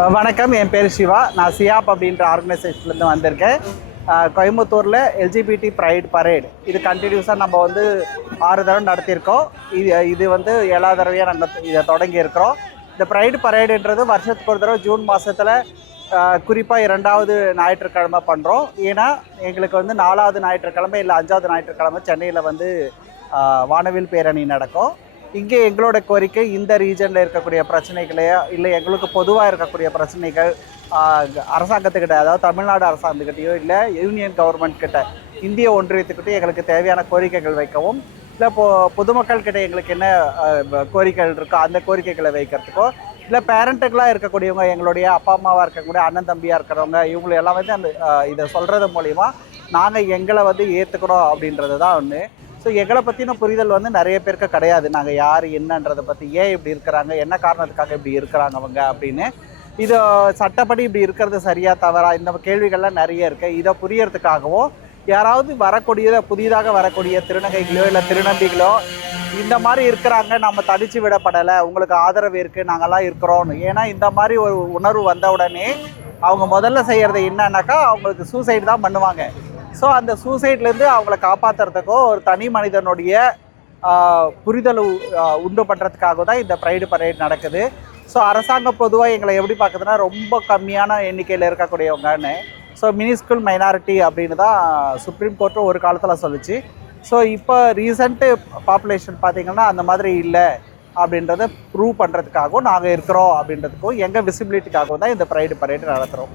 வணக்கம், என் பேர் சிவா. நான் சியாப் அப்படின்ற ஆர்கனைசேஷன்லேருந்து வந்திருக்கேன். கோயம்புத்தூரில் எல்ஜிபிடி ப்ரைட் பரேட் இது கண்டினியூஸாக நம்ம 6 தடவை நடத்தியிருக்கோம். இது 7வது தடவையாக நாங்கள் இதை தொடங்கியிருக்கிறோம். இந்த ப்ரைடு பரேடுன்றது வருஷத்துக்கு ஒரு தடவை ஜூன் மாதத்தில் குறிப்பாக 2வது ஞாயிற்றுக்கிழமை பண்ணுறோம். ஏன்னா எங்களுக்கு 4வது ஞாயிற்றுக்கிழமை இல்லை 5வது ஞாயிற்றுக்கிழமை சென்னையில் வானவில் பேரணி நடக்கும். இங்கே எங்களோட கோரிக்கை இந்த ரீஜனில் இருக்கக்கூடிய பிரச்சனைகளையோ இல்லை எங்களுக்கு பொதுவாக இருக்கக்கூடிய பிரச்சனைகள் அரசாங்கத்துக்கிட்ட, அதாவது தமிழ்நாடு அரசாங்கத்துக்கிட்டையோ இல்லை யூனியன் கவர்மெண்ட் கிட்ட, இந்திய ஒன்றியத்துக்கிட்டே எங்களுக்கு தேவையான கோரிக்கைகள் வைக்கவும், இல்லை பொதுமக்கள்கிட்ட எங்களுக்கு என்ன கோரிக்கைகள் இருக்கோ அந்த கோரிக்கைகளை வைக்கிறதுக்கோ, இல்லை பேரண்ட்டுகளாக இருக்கக்கூடியவங்க, எங்களுடைய அப்பா அம்மாவாக இருக்கக்கூடிய அண்ணன் தம்பியாக இருக்கிறவங்க, இவங்களெல்லாம் அந்த இதை சொல்கிறது மூலிமா நாங்கள் எங்களை ஏற்றுக்கிறோம் அப்படின்றது தான் ஒன்று. ஸோ எங்களை பற்றின புரிதல் நிறைய பேருக்கு கிடையாது. நாங்கள் யார் என்னன்றதை பற்றி, ஏன் இப்படி இருக்கிறாங்க, என்ன காரணத்துக்காக இப்படி இருக்கிறாங்க அவங்க அப்படின்னு. இது சட்டப்படி இப்படி இருக்கிறது சரியா தவறா, இந்த கேள்விகள்லாம் நிறைய இருக்குது. இதை புரியறதுக்காகவும் யாராவது புதிதாக வரக்கூடிய திருநங்கைகளோ இல்லை திருநம்பிகளோ இந்த மாதிரி இருக்கிறாங்க, நம்ம தடிச்சு விடப்படலை, உங்களுக்கு ஆதரவு இருக்குது, நாங்கள்லாம் இருக்கிறோன்னு. ஏன்னா இந்த மாதிரி ஒரு உணர்வு வந்த உடனே அவங்க முதல்ல செய்கிறது என்னன்னாக்கா அவங்களுக்கு சூசைடு தான் பண்ணுவாங்க. ஸோ அந்த சூசைட்லேருந்து அவங்கள காப்பாற்றுறதுக்கோ ஒரு தனி மனிதனுடைய புரிதல் உண்டு பண்ணுறதுக்காக தான் இந்த ப்ரைடு பரேட் நடக்குது. ஸோ அரசாங்கம் பொதுவாக எங்களை எப்படி பார்க்குதுன்னா ரொம்ப கம்மியான எண்ணிக்கையில் இருக்கக்கூடியவங்கன்னு. ஸோ மினிஸ்குல் மைனாரிட்டி அப்படின்னு தான் சுப்ரீம் கோர்ட்டும் ஒரு காலத்தில் சொல்லிச்சு. ஸோ இப்போ ரீசண்ட்டு பாப்புலேஷன் பார்த்திங்கன்னா அந்த மாதிரி இல்லை அப்படின்றத ப்ரூவ் பண்ணுறதுக்காகவும் நாங்கள் இருக்கிறோம் அப்படின்றதுக்கும் எங்கள் விசிபிலிட்டிக்காகவும் தான் இந்த ப்ரைடு பரேட் நடத்துகிறோம்.